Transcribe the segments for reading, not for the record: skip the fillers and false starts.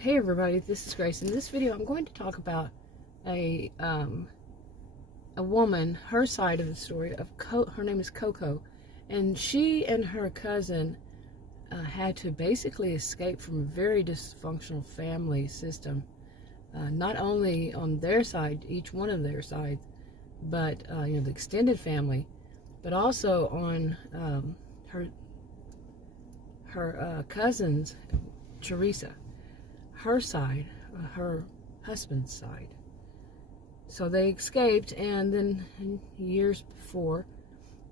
Hey everybody, this is Grace. In this video, I'm going to talk about a woman, her side of the story. Her name is CoCo, and she and her cousin had to basically escape from a very dysfunctional family system. Not only on their side, each one of their sides, but the extended family, but also on her cousin's, Teresa, her side, her husband's side. So they escaped, and then years before,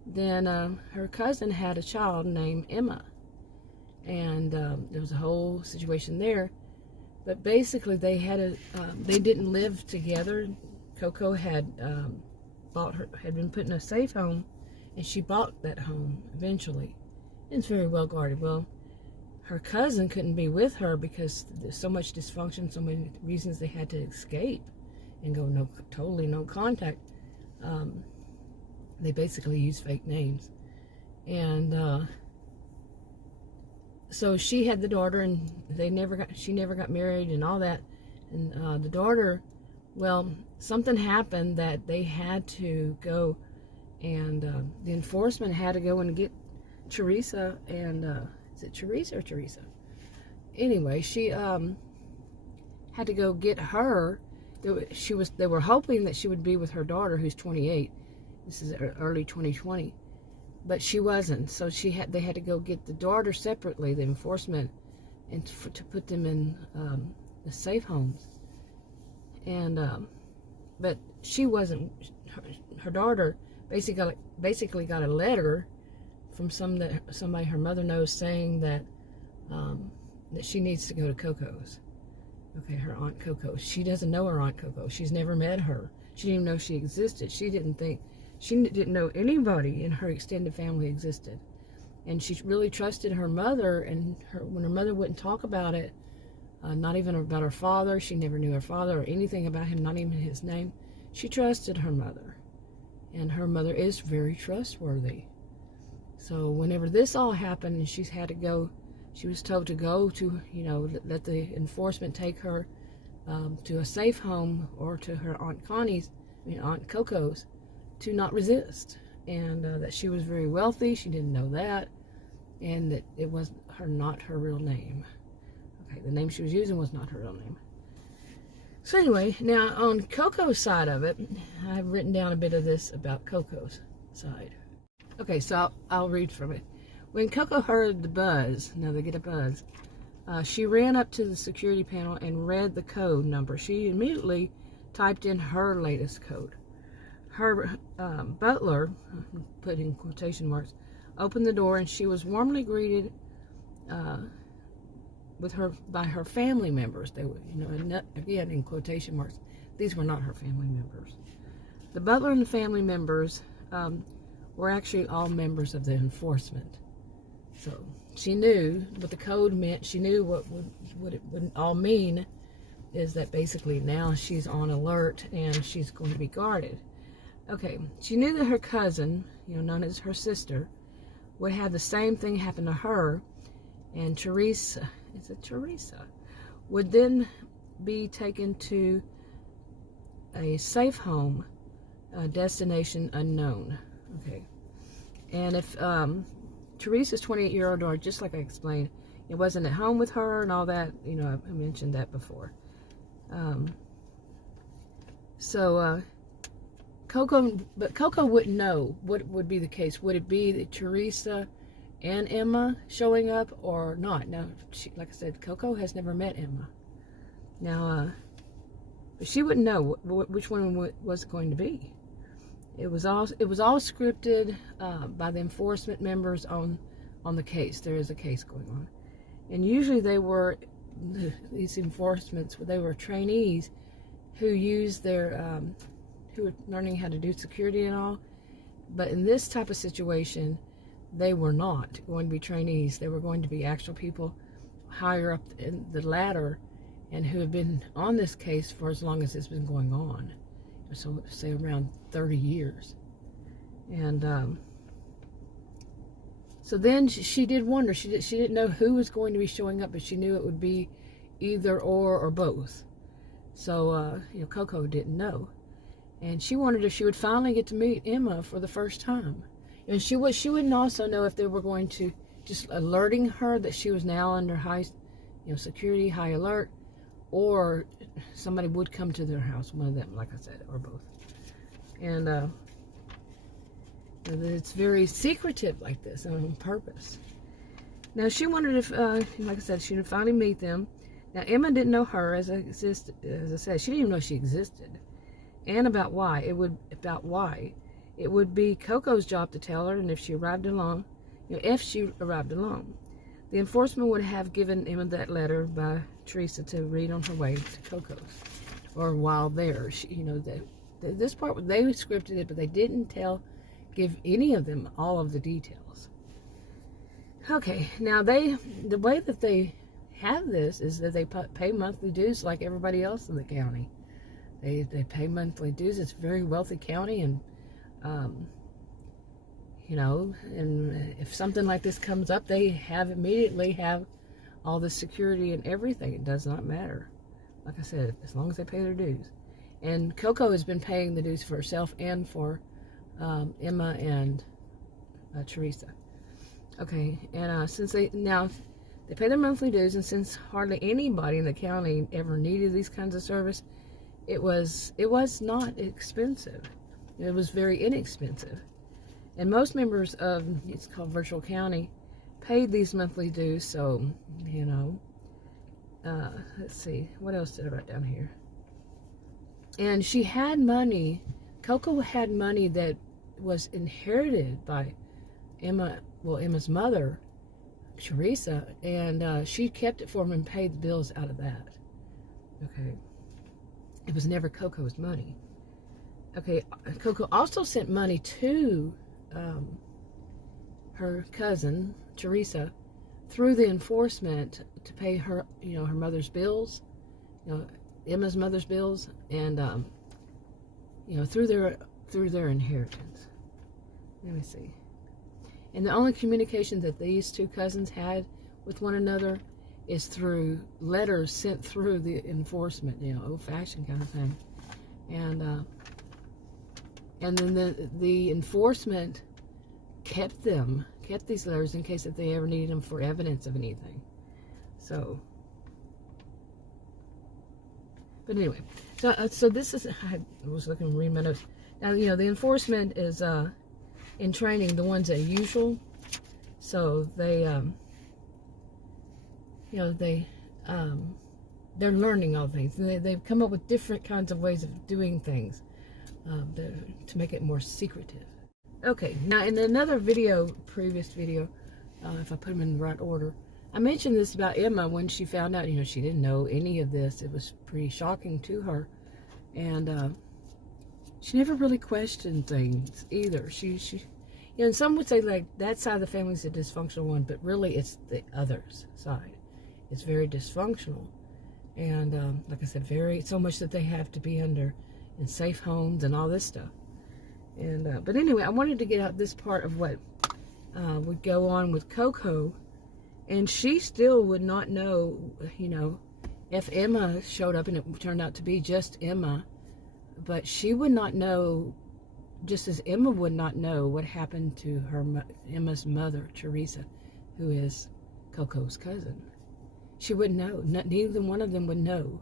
then her cousin had a child named Emma, and there was a whole situation there. But basically, they didn't live together. CoCo had had been put in a safe home, and she bought that home eventually. It's very well guarded. Well, her cousin couldn't be with her because there's so much dysfunction, so many reasons they had to escape and go totally no contact. They basically used fake names. And so she had the daughter, and she never got married and all that. And the daughter, well, something happened that they had to go, and the enforcement had to go and get Teresa, and is it Teresa or Teresa? Anyway, she had to go get her. They were hoping that she would be with her daughter, who's 28. This is early 2020, but she wasn't. So they had to go get the daughter separately, the enforcement, and to put them in the safe homes. And but she wasn't. Her daughter basically got a letter from somebody her mother knows, saying that that she needs to go to CoCo's. Okay, her Aunt CoCo. She doesn't know her Aunt CoCo. She's never met her. She didn't even know she existed. She didn't know anybody in her extended family existed. And she really trusted her mother, and when her mother wouldn't talk about it, not even about her father, she never knew her father or anything about him, not even his name. She trusted her mother, and her mother is very trustworthy. So whenever this all happened, and she was told to go to, let the enforcement take her to a safe home, or to her Aunt CoCo's, to not resist. And that she was very wealthy. She didn't know that. And that it was not her real name. Okay, the name she was using was not her real name. So anyway, now on CoCo's side of it, I've written down a bit of this about CoCo's side. Okay, so I'll read from it. When CoCo heard the buzz, now they get a buzz, she ran up to the security panel and read the code number. She immediately typed in her latest code. Her butler, put in quotation marks, opened the door, and she was warmly greeted by her family members. They were, again in quotation marks, these were not her family members. The butler and the family members were actually all members of the enforcement. So she knew what the code meant. She knew what it would all mean, is that basically now she's on alert and she's going to be guarded. Okay, she knew that her cousin, known as her sister, would have the same thing happen to her, and Teresa would then be taken to a safe home, destination unknown. Okay, and if Teresa's 28-year-old daughter, just like I explained, it wasn't at home with her and all that, I mentioned that before. CoCo wouldn't know what would be the case. Would it be that Teresa and Emma showing up or not? Now, like I said, CoCo has never met Emma. Now, but she wouldn't know which one was going to be. It was all scripted by the enforcement members on the case. There is a case going on, and usually these enforcements, they were trainees who used their who were learning how to do security and all. But in this type of situation, they were not going to be trainees. They were going to be actual people higher up in the ladder, and who have been on this case for as long as it's been going on. So say around 30 years. And So then she did wonder. She didn't know who was going to be showing up, but she knew it would be either or both. So, CoCo didn't know. And she wondered if she would finally get to meet Emma for the first time. And she wouldn't also know if they were going to just alerting her that she was now under high, security, high alert, or somebody would come to their house, one of them, like I said, or both. And it's very secretive like this on purpose. Now she wondered if, like I said, she would finally meet them. Now Emma didn't know her as I said, she didn't even know she existed, and about why. It would be CoCo's job to tell her, and if she arrived alone, the enforcement would have given Emma that letter by Teresa to read on her way to CoCo's, or while there. This part they scripted it, but they didn't give any of them all of the details. Okay, now the way that they have this is that they pay monthly dues like everybody else in the county. They pay monthly dues. It's a very wealthy county, and and if something like this comes up, they immediately have all the security and everything. It does not matter. Like I said, as long as they pay their dues. And CoCo has been paying the dues for herself and for Emma and Teresa. Okay, and since they pay their monthly dues, and since hardly anybody in the county ever needed these kinds of service, it was not expensive. It was very inexpensive. And most members of, it's called Virtual County, paid these monthly dues. So, let's see, what else did I write down here? And she had money, CoCo had money that was inherited by Emma's mother, Teresa, and she kept it for him and paid the bills out of that. Okay. It was never CoCo's money. Okay, CoCo also sent money to her cousin, Teresa, through the enforcement to pay her, her mother's bills, Emma's mother's bills, and, through their inheritance. Let me see. And the only communication that these two cousins had with one another is through letters sent through the enforcement, old-fashioned kind of thing. And then the enforcement kept these letters in case that they ever needed them for evidence of anything. So, but anyway, so this is, I was looking, reading my notes. Now, the enforcement is in training the ones that are usual. So they're learning all things. They've come up with different kinds of ways of doing things to make it more secretive. Okay, now in another previous video, if I put them in the right order, I mentioned this about Emma when she found out, she didn't know any of this. It was pretty shocking to her. And she never really questioned things either. And some would say like that side of the family is a dysfunctional one, but really it's the other's side. It's very dysfunctional. And like I said, so much that they have to be in safe homes and all this stuff. And but anyway, I wanted to get out this part of what would go on with CoCo, and she still would not know, if Emma showed up and it turned out to be just Emma, but she would not know, just as Emma would not know what happened to Emma's mother, Teresa, who is CoCo's cousin. She wouldn't know. Neither one of them would know.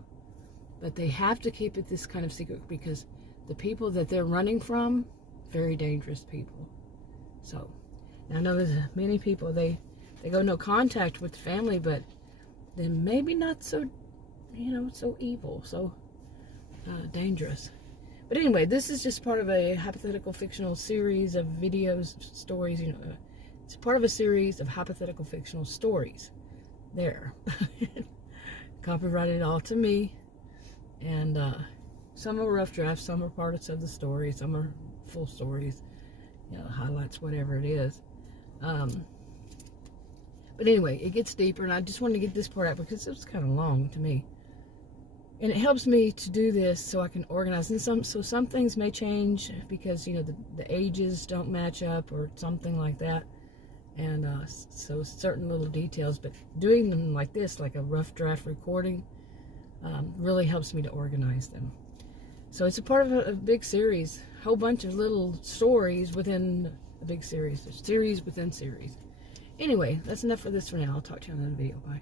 But they have to keep it this kind of secret because the people that they're running from, very dangerous people. So, I know there's many people, they go no contact with the family, but then maybe not so, so evil, so dangerous. But anyway, this is just part of a hypothetical fictional series of videos, stories, it's part of a series of hypothetical fictional stories. There. Copyrighted all to me. And some are rough drafts, some are parts of the story, some are full stories, highlights, whatever it is. But anyway, it gets deeper, and I just wanted to get this part out because it was kind of long to me. And it helps me to do this so I can organize. And some things may change because, the ages don't match up or something like that. And so certain little details, but doing them like this, like a rough draft recording, really helps me to organize them. So it's a part of a big series, a whole bunch of little stories within a big series, series within series. Anyway, that's enough for this for now. I'll talk to you in another video. Bye.